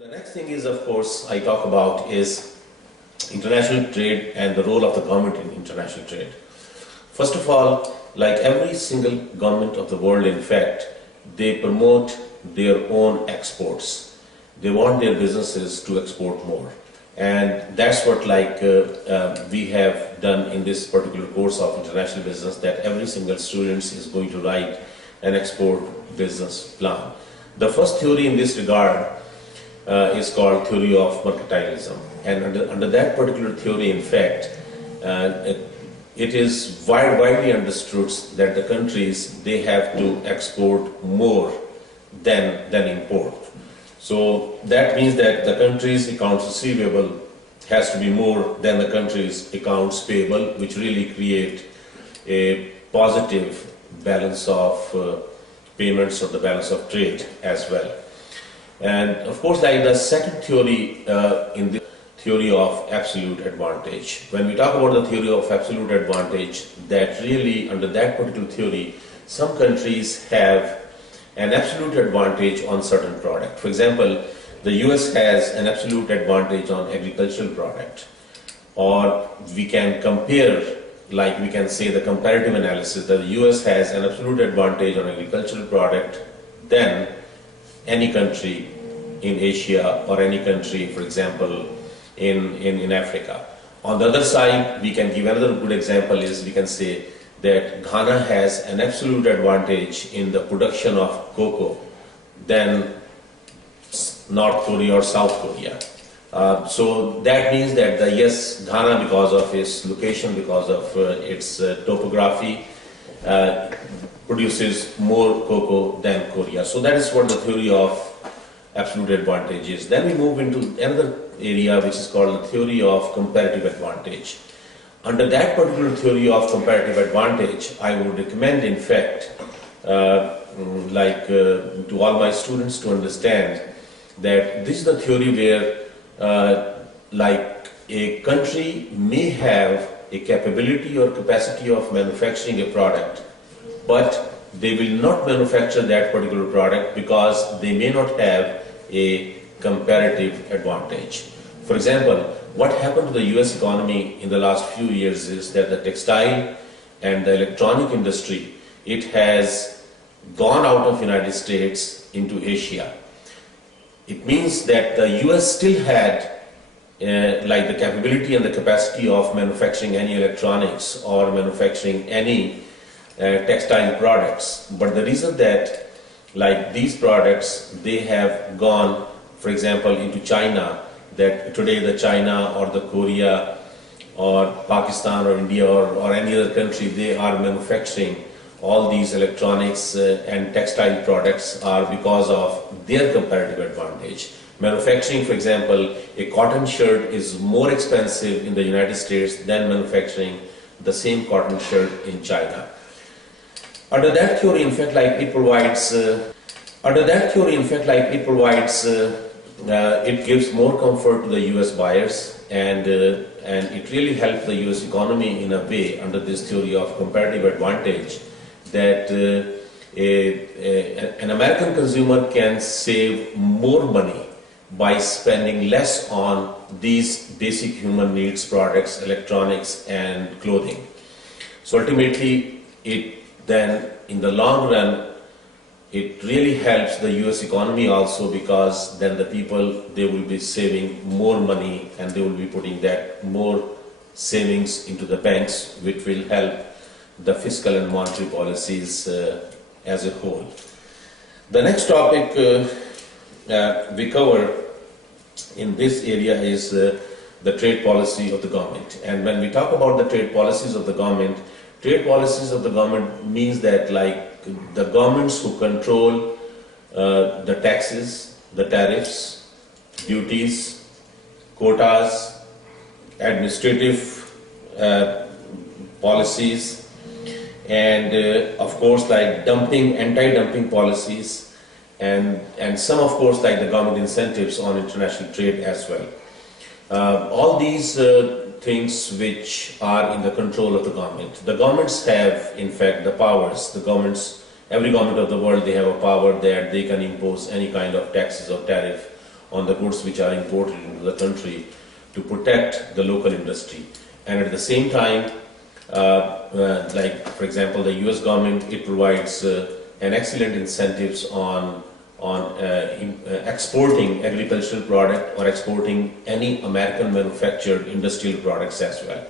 The next thing is, of course, I talk about is international trade and the role of the government in international trade. First of all, like every single government of the world, in fact, they promote their own exports. They want their businesses to export more. And that's what we have done in this particular course of international business, that every single student is going to write an export business plan. The first theory in this regard is called theory of mercantilism, and under that particular theory, in fact, it is widely understood that the countries, they have to export more than import. So that means that the country's accounts receivable has to be more than the country's accounts payable, which really create a positive balance of payments or the balance of trade as well. And of course, like the second theory in the theory of absolute advantage. When we talk about the theory of absolute advantage, that really under that particular theory, some countries have an absolute advantage on certain product. For example, the US has an absolute advantage on agricultural product. Or we can compare, like we can say the comparative analysis, that the US has an absolute advantage on agricultural product than any country in Asia or any country, for example, in Africa. On the other side, we can give another good example is we can say that Ghana has an absolute advantage in the production of cocoa than North Korea or South Korea. So that means that Ghana, because of its location, because of its topography, produces more cocoa than Korea. So that is what the theory of absolute advantage is. Then we move into another area which is called the theory of comparative advantage. Under that particular theory of comparative advantage, I would recommend, in fact, to all my students to understand that this is the theory where a country may have a capability or capacity of manufacturing a product, but they will not manufacture that particular product because they may not have a comparative advantage. For example, what happened to the US economy in the last few years is that the textile and the electronic industry, it has gone out of United States into Asia. It means that the US still had the capability and the capacity of manufacturing any electronics or manufacturing any textile products. But the reason that these products, they have gone, for example, into China, that today the China or the Korea or Pakistan or India or any other country, they are manufacturing all these electronics and textile products are because of their comparative advantage. Manufacturing, for example, a cotton shirt is more expensive in the United States than manufacturing the same cotton shirt in China. Under that theory, in fact, it gives more comfort to the US buyers, and it really helps the US economy in a way under this theory of comparative advantage that an American consumer can save more money by spending less on these basic human needs products, electronics and clothing. So ultimately, then in the long run, it really helps the US economy also, because then the people, they will be saving more money and they will be putting that more savings into the banks, which will help the fiscal and monetary policies as a whole. The next topic we cover in this area is the trade policy of the government. And when we talk about the trade policies of the government means that the governments who control the taxes, the tariffs, duties, quotas, administrative policies, and of course anti-dumping policies, and some of course the government incentives on international trade as well. All these things which are in the control of the government. The governments have, in fact, the powers. Every government of the world, they have a power that they can impose any kind of taxes or tariff on the goods which are imported into the country to protect the local industry. And at the same time, like for example, the US government, it provides an excellent incentives on exporting agricultural product or exporting any American manufactured industrial products as well.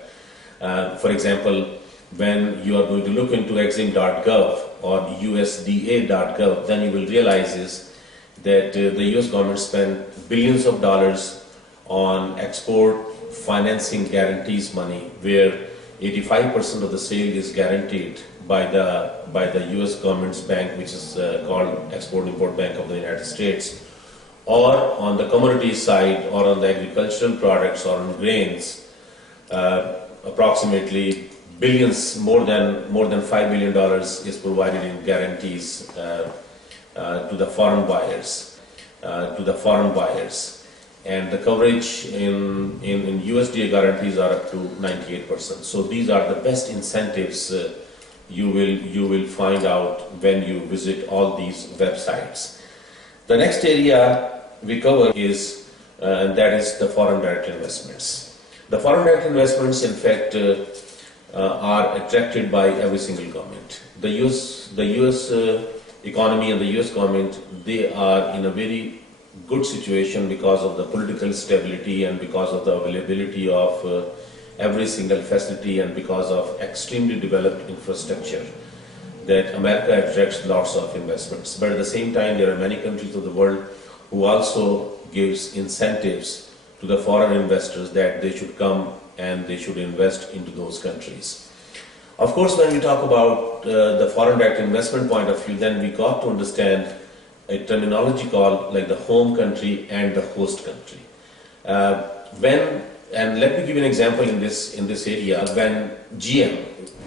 For example, when you are going to look into exim.gov or usda.gov, then you will realize is that the US government spent billions of dollars on export financing guarantees money, where 85% of the sale is guaranteed by the US government's bank, which is called Export-Import Bank of the United States, or on the commodity side, or on the agricultural products or on grains, approximately billions, more than $5 billion is provided in guarantees to the foreign buyers, and the coverage in USDA guarantees are up to 98%. So these are the best incentives you will find out when you visit all these websites. The next area we cover is and that is the foreign direct investments. The foreign direct investments, in fact, are attracted by every single government. The US economy and the US government, they are in a very good situation because of the political stability and because of the availability of every single facility and because of extremely developed infrastructure, that America attracts lots of investments. But at the same time, there are many countries of the world who also gives incentives to the foreign investors that they should come and they should invest into those countries. Of course, when we talk about the foreign direct investment point of view, then we got to understand a terminology called like the home country and the host country. And let me give you an example in this area. When GM,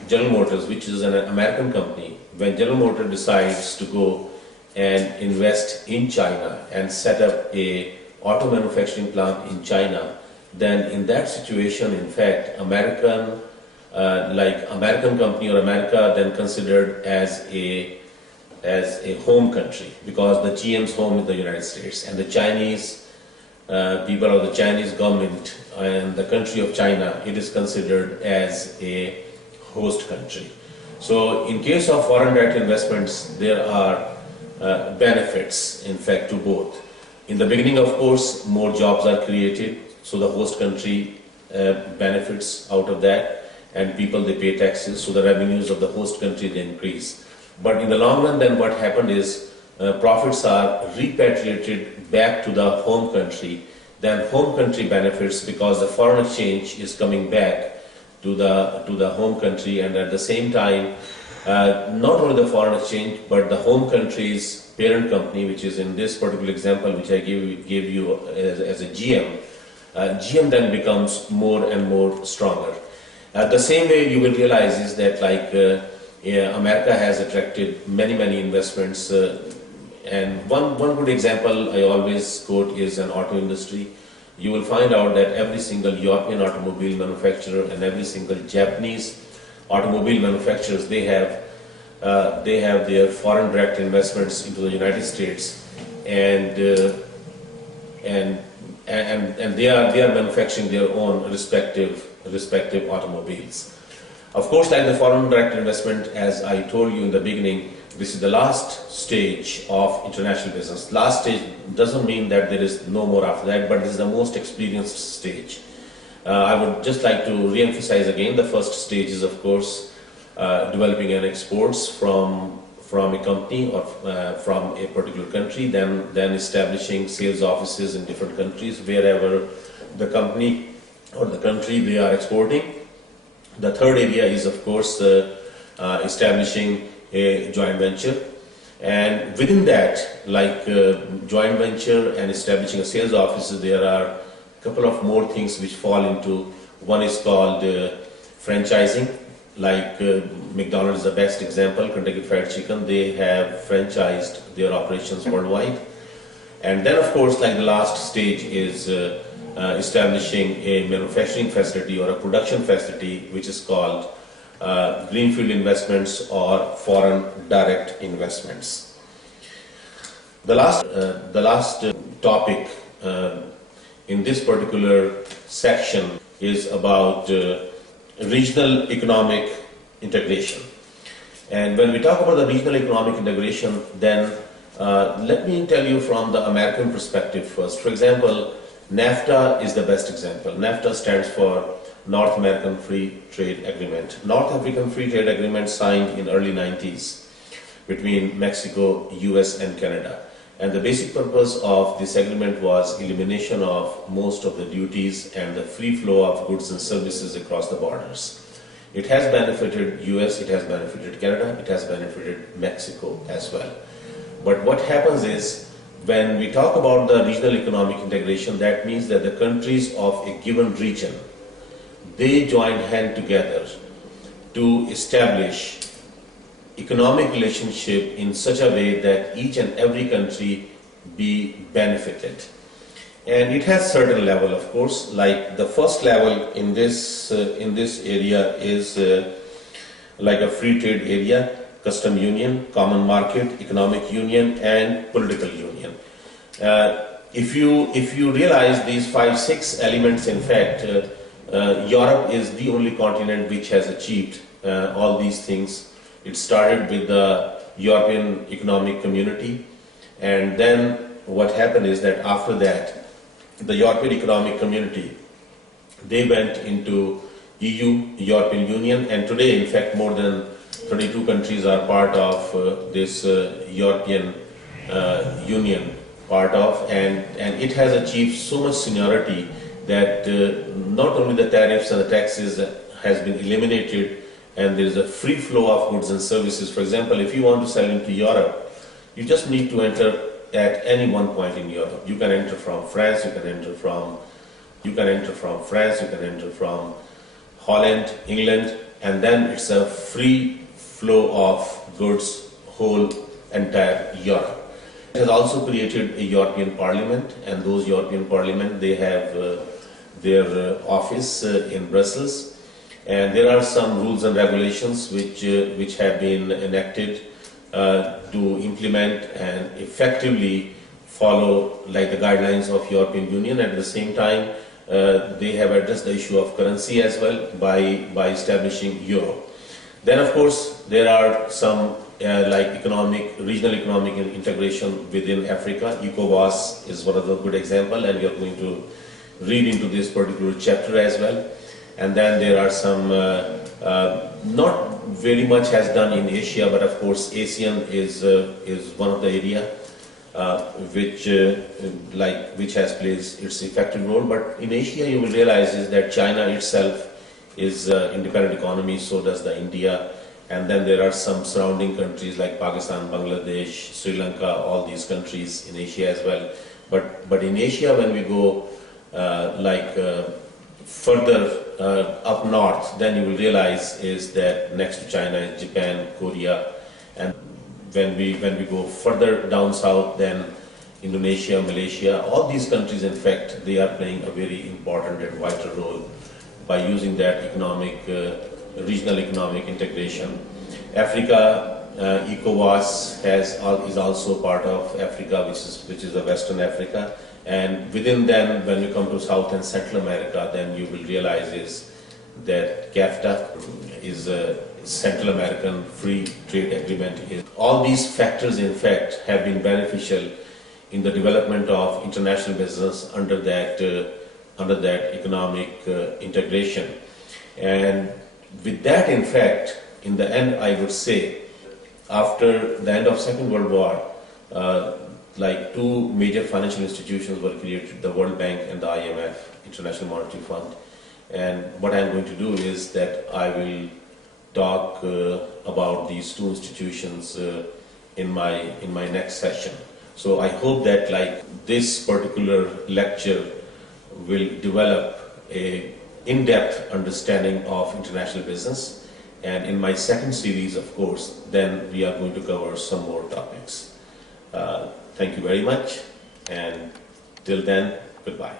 General Motors, which is an American company, when General Motors decides to go and invest in China and set up a auto manufacturing plant in China, then in that situation, in fact, American company or America then considered as a home country, because the GM's home is the United States, and the Chinese people or the Chinese government and the country of China, it is considered as a host country. So in case of foreign direct investments, there are benefits, in fact, to both. In the beginning, of course, more jobs are created, so the host country benefits out of that, and people, they pay taxes, so the revenues of the host country, they increase. But in the long run, then what happened is profits are repatriated back to the home country. Then home country benefits because the foreign exchange is coming back to the home country, and at the same time, not only the foreign exchange, but the home country's parent company, which is in this particular example, which I gave you as a GM, GM then becomes more and more stronger. The same way you will realize is that America has attracted many investments, and one good example I always quote is an auto industry. You will find out that every single European automobile manufacturer and every single Japanese automobile manufacturers, they have their foreign direct investments into the United States, and they are manufacturing their own respective automobiles. Of course, like the foreign direct investment, as I told you in the beginning, this is the last stage of international business. Last stage doesn't mean that there is no more after that, but this is the most experienced stage. I would just like to re-emphasize again, the first stage is, of course, developing and exports from a company or from a particular country, then establishing sales offices in different countries wherever the company or the country they are exporting. The third area is, of course, establishing a joint venture, and within that, like joint venture and establishing a sales office, there are a couple of more things which fall into. One is called franchising. Like McDonald's is the best example. Kentucky Fried Chicken, they have franchised their operations worldwide. And then, of course, like the last stage is establishing a manufacturing facility or a production facility, which is called greenfield investments or foreign direct investments. The last topic in this particular section is about regional economic integration. And when we talk about the regional economic integration, then let me tell you from the American perspective first. For example, NAFTA is the best example. NAFTA stands for North American Free Trade Agreement. North African Free Trade Agreement signed in early 90s between Mexico, US and Canada. And the basic purpose of this agreement was elimination of most of the duties and the free flow of goods and services across the borders. It has benefited US, it has benefited Canada, it has benefited Mexico as well. But what happens is, when we talk about the regional economic integration, that means that the countries of a given region, they joined hand together to establish economic relationship in such a way that each and every country be benefited. And it has certain level, of course. Like the first level in this area is like a free trade area, custom union, common market, economic union, and political union. If you realize these 5-6 elements, in fact, Europe is the only continent which has achieved all these things. It started with the European Economic Community, and then what happened is that after that, the European Economic Community, they went into EU, European Union, and today, in fact, more than 22 countries are part of this European Union, and it has achieved so much seniority that not only the tariffs and the taxes has been eliminated, and there is a free flow of goods and services. For example, if you want to sell into Europe, you just need to enter at any one point in Europe. You can enter from France, you can enter from France, you can enter from Holland, England, and then it's a free flow of goods whole entire Europe. It has also created a European Parliament, and those European Parliament, they have their office in Brussels. And there are some rules and regulations which have been enacted to implement and effectively follow like the guidelines of European Union. At the same time, they have addressed the issue of currency as well by establishing euro. Then, of course, there are some like regional economic integration within Africa. ECOWAS is one of the good example, and we are going to read into this particular chapter as well. And then there are some, not very much has done in Asia, but of course ASEAN is one of the area which has played its effective role. But in Asia, you will realize is that China itself is independent economy, so does the India, and then there are some surrounding countries like Pakistan, Bangladesh, Sri Lanka, all these countries in Asia as well. But in Asia, when we go further up north, then you will realize is that next to China is Japan, Korea, and when we go further down south, then Indonesia, Malaysia, all these countries, in fact, they are playing a very important and vital role by using that regional economic integration. Africa, ECOWAS is also part of Africa, which is the Western Africa. And within them, when you come to South and Central America, then you will realize is that CAFTA is a Central American Free Trade Agreement. All these factors, in fact, have been beneficial in the development of international business under that economic integration. And with that, in fact, in the end, I would say, after the end of Second World War, like two major financial institutions were created, the World Bank and the IMF, International Monetary Fund. And what I'm going to do is that I will talk about these two institutions in my next session. So I hope that this particular lecture will develop a in-depth understanding of international business. And in my second series, of course, then we are going to cover some more topics. Thank you very much, and till then, goodbye.